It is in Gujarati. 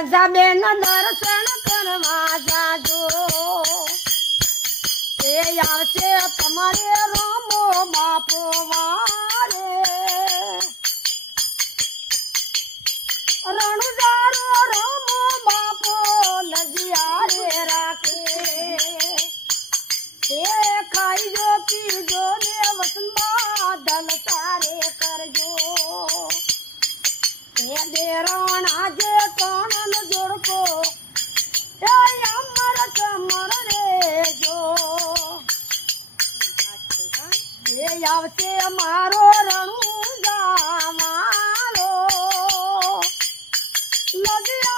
રજાબેન દર્શન કરવા જાજો એ આવશે તમારે રામો બાપો વારે રણુજારો રામો બાપો નજિયારે રાખે એ ખાઈજો પીજો ને વસંતમાં ધન સારે કરજો એ દેરણ આજે કોણન જોડકો એ અમર કમર રેજો એ આવશે મારો રણુજા મારો લગિયા